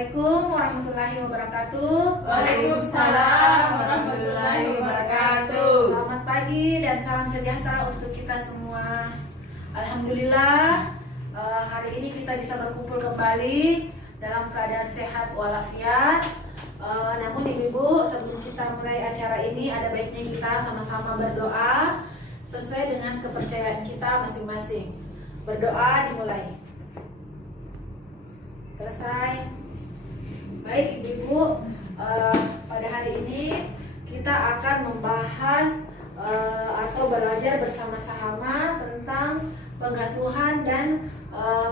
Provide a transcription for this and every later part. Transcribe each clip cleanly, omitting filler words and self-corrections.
Assalamualaikum warahmatullahi wabarakatuh. Waalaikumsalam warahmatullahi wabarakatuh. Selamat pagi dan salam sejahtera untuk kita semua. Alhamdulillah, hari ini kita bisa berkumpul kembali dalam keadaan sehat walafiat. Namun ibu-ibu, sebelum kita mulai acara ini, ada baiknya kita sama-sama berdoa sesuai dengan kepercayaan kita masing-masing. Berdoa dimulai. Selesai. Baik ibu-ibu, pada hari ini kita akan membahas atau belajar bersama-sama tentang pengasuhan dan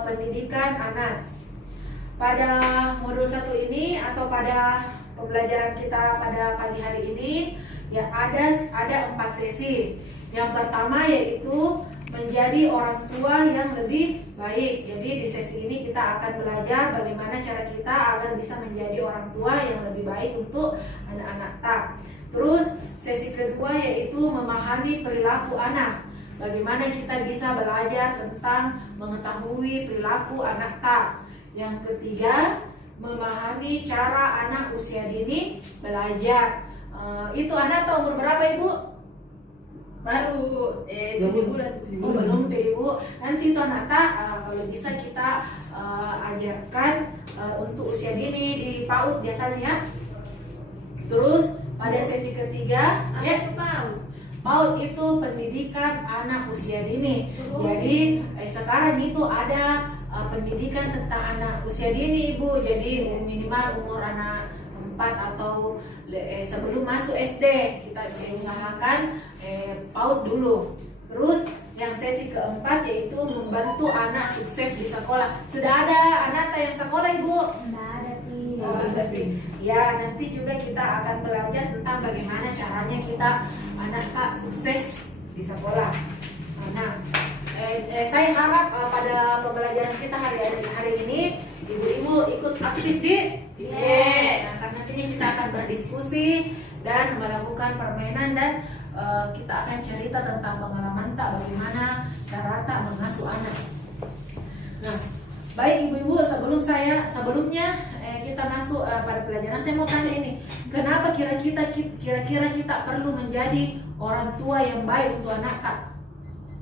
pendidikan anak. Pada modul 1 ini atau pada pembelajaran kita pada pagi hari ini ya ada 4 sesi. Yang pertama yaitu menjadi orang tua yang lebih baik. Jadi di sesi ini kita akan belajar bagaimana cara kita agar bisa menjadi orang tua yang lebih baik untuk anak-anak tak. Terus sesi kedua yaitu memahami perilaku anak. Bagaimana kita bisa belajar tentang mengetahui perilaku anak tak. Yang ketiga, memahami cara anak usia dini belajar. Itu anak tahu umur berapa ibu? Baru 7 bulan. Oh, belum ibu. Nanti itu anak tak kalau bisa kita ajarkan untuk usia dini di PAUD biasanya ya. Terus pada sesi ketiga Itu PAUD. PAUD itu pendidikan anak usia dini. Jadi sekarang itu ada pendidikan tentang anak usia dini ibu. Jadi minimal umur anak 4 atau sebelum masuk SD kita usahakan PAUD dulu. Terus yang sesi keempat yaitu membantu anak sukses di sekolah. Sudah ada anak yang sekolah ibu? Nggak ada, Pi. Berarti ya nanti juga kita akan belajar tentang bagaimana caranya kita anak tak sukses di sekolah. Nah, saya harap pada pembelajaran kita hari ini ibu-ibu ikut aktif di Yeah. Nah, karena ini kita akan berdiskusi dan melakukan permainan dan kita akan cerita tentang pengalaman tak bagaimana cara tak mengasuh anak. Nah, baik ibu-ibu, sebelumnya kita masuk pada pelajaran, saya mau tanya ini, kenapa kira-kira kita perlu menjadi orang tua yang baik untuk anak tak?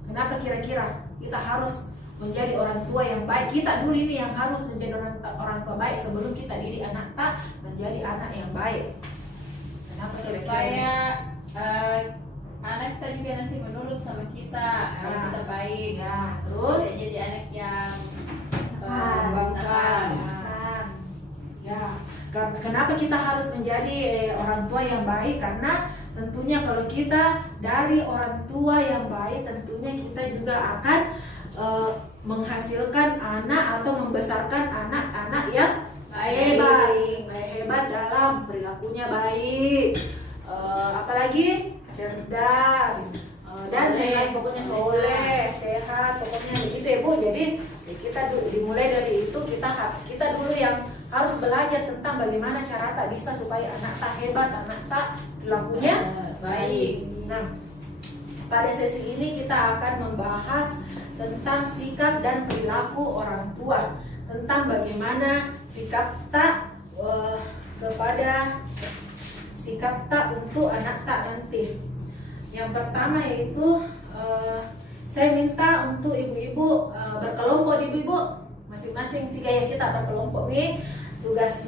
Kenapa kira-kira kita harus menjadi orang tua yang baik? Kita dulu ini yang harus menjadi orang tua baik sebelum kita didik anak tak menjadi anak yang baik. Kenapa kira-kira? Supaya anak kita juga nanti menurut sama kita kalau kita baik. Ya, terus Tidak jadi anak yang membangkang. Bukan. Ya, kenapa kita harus menjadi orang tua yang baik? Karena tentunya kalau kita dari orang tua yang baik, tentunya kita juga akan menghasilkan anak atau membesarkan anak-anak yang hebat dalam perilakunya baik, apalagi cerdas dan lain pokoknya soleh, sehat, pokoknya begitu ya Bu. Jadi kita dimulai dari itu, kita dulu yang harus belajar tentang bagaimana cara tak bisa supaya anak tak hebat, anak tak perilakunya baik. Nah, pada sesi ini kita akan membahas tentang sikap dan perilaku orang tua, tentang bagaimana sikap tak untuk anak tak nanti. Yang pertama yaitu saya minta untuk ibu-ibu berkelompok, ibu-ibu masing-masing 3 ya, kita berkelompok nih. Tugas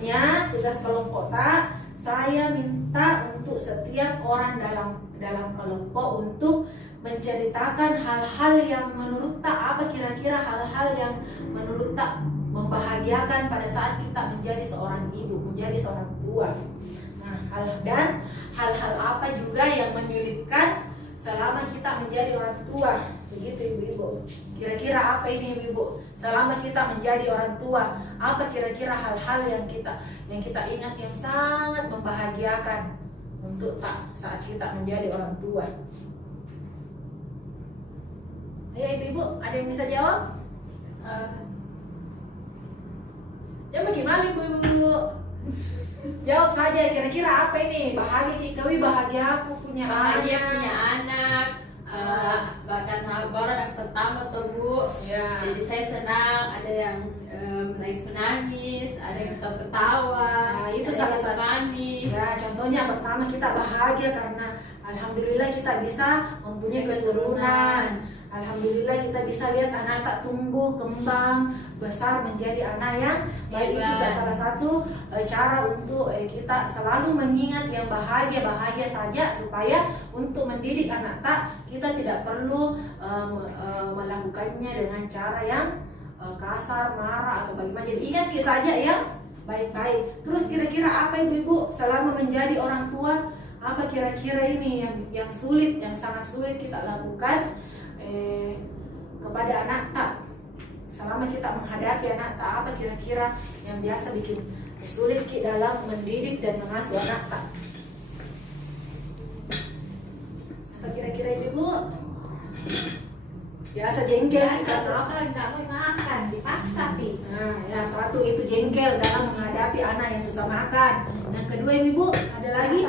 kelompok tak, saya minta untuk setiap orang dalam kelompok untuk menceritakan hal-hal yang menurut tak, apa kira-kira hal-hal yang menurut tak membahagiakan pada saat kita menjadi seorang ibu, menjadi seorang tua. Nah, hal-hal apa juga yang menyulitkan selama kita menjadi orang tua. Begitu ibu-ibu. Kira-kira apa ini ibu-ibu? Selama kita menjadi orang tua, apa kira-kira hal-hal yang kita ingat yang sangat membahagiakan untuk tak saat kita menjadi orang tua? Ayo ibu-ibu, ada yang bisa jawab? Ya bagaimana ibu-ibu? Jawab saja, kira-kira apa ini? Bahagia aku punya bahagia anak. punya anak, karena baru anak pertama tuh Bu, Ya. jadi saya senang. Ada yang menangis, ada yang ketawa-ketawa, Nah, itu ada salah yang satu. mandi. Ya, contohnya pertama kita bahagia karena alhamdulillah kita bisa mempunyai keturunan. Alhamdulillah kita bisa lihat anak tak tumbuh kembang besar menjadi anak yang baik. Itu Hebat. salah satu cara untuk kita selalu mengingat yang bahagia saja, supaya untuk mendidik anak tak kita tidak perlu melakukannya dengan cara yang kasar, marah atau bagaimana. Jadi ingat saja yang baik-baik. Terus kira-kira apa ibu-ibu selama menjadi orang tua, apa kira-kira ini yang sulit, yang sangat sulit kita lakukan kepada anak tak? Selama kita menghadapi anak tak, apa kira-kira yang biasa bikin sulit kita dalam mendidik dan mengasuh anak tak? Apa kira-kira ibu? Biasa jengkel karena apa? Enggak mau makan, dipaksa Pi. Nah, yang satu itu jengkel dalam menghadapi anak yang susah makan. Yang kedua ibu ada lagi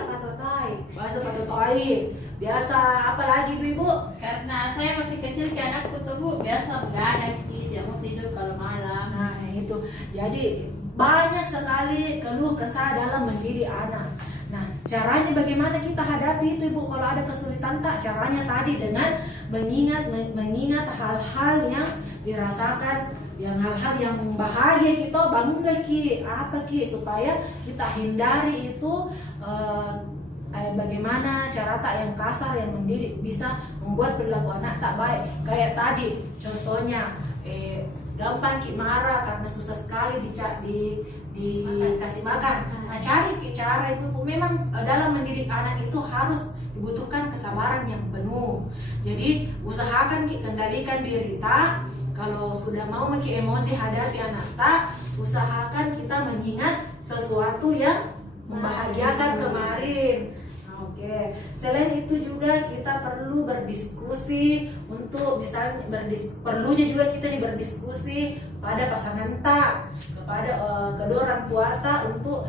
bahasa patotoi. Biasa apa lagi ibu? Karena saya masih kecil ke anakku tuh Bu, biasa begadang, dia mau tidur kalau malam. Nah itu, jadi banyak sekali keluh kesah dalam mendidik anak. Nah caranya bagaimana kita hadapi itu ibu? Kalau ada kesulitan tak? Caranya tadi dengan mengingat hal-hal yang dirasakan, yang hal-hal yang bahagia kita bangga ki, apa ki, supaya kita hindari itu bagaimana cara tak yang kasar yang mendidik bisa membuat perilaku anak tak baik. Kayak tadi contohnya gampang ki marah karena susah sekali dikasih makan. Nah cari ki cara ibu. Memang dalam mendidik anak itu harus dibutuhkan kesabaran yang penuh. Jadi usahakan ki kendalikan diri tak. Kalau sudah mau maki emosi hadapi anak tak, usahakan kita mengingat sesuatu yang membahagiakan kemarin. Oke, selain itu juga kita perlu berdiskusi untuk misalnya perlunya juga kita berdiskusi pada pasangan tak, kepada kedua orang tua tak untuk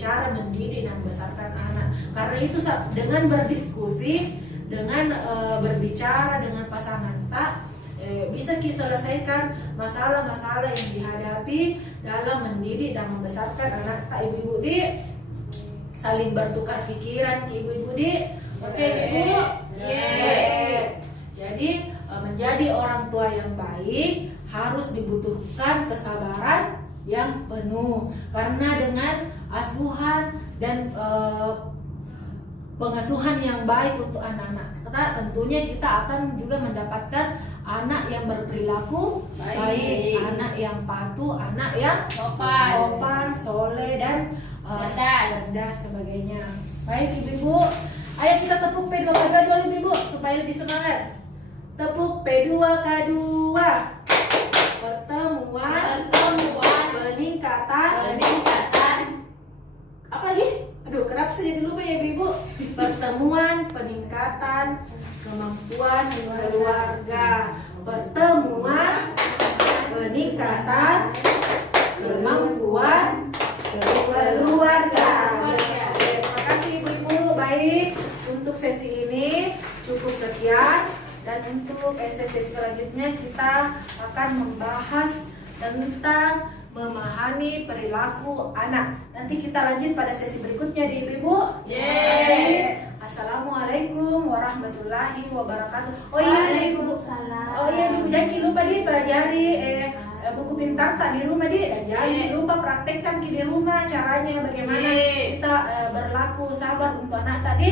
cara mendidik dan membesarkan anak. Karena itu dengan berdiskusi, dengan berbicara dengan pasangan tak, bisa kita selesaikan masalah-masalah yang dihadapi dalam mendidik dan membesarkan anak tak. Ibu-ibu di saling bertukar pikiran ke ibu-ibu di. Oke ibu. Jadi menjadi orang tua yang baik harus dibutuhkan kesabaran yang penuh, karena dengan asuhan dan pengasuhan yang baik untuk anak-anak tentunya kita akan juga mendapatkan anak yang berperilaku baik, anak yang patuh, anak yang sopan, soleh dan cerdas sebagainya. Baik ibu-ibu, ayo kita tepuk P2K2 dulu ibu supaya lebih semangat. Tepuk P2K2. Pertemuan, peningkatan. Apa lagi? Aduh, kenapa saya jadi lupa ya ibu? Pertemuan, peningkatan kemampuan keluarga. Pertemuan, peningkatan kemampuan keluarga. Terima kasih ibu-ibu. Baik, untuk sesi ini cukup sekian, dan untuk sesi selanjutnya kita akan membahas tentang memahami perilaku anak. Nanti kita lanjut pada sesi berikutnya di ibu-ibu. Assalamualaikum warahmatullahi wabarakatuh. Oh iya ibu. Oh iya ibu, jangan lupa dipelajari buku pintar tak di rumah dan jangan lupa praktekkan di rumah caranya bagaimana kita berlaku sabar untuk anak tadi.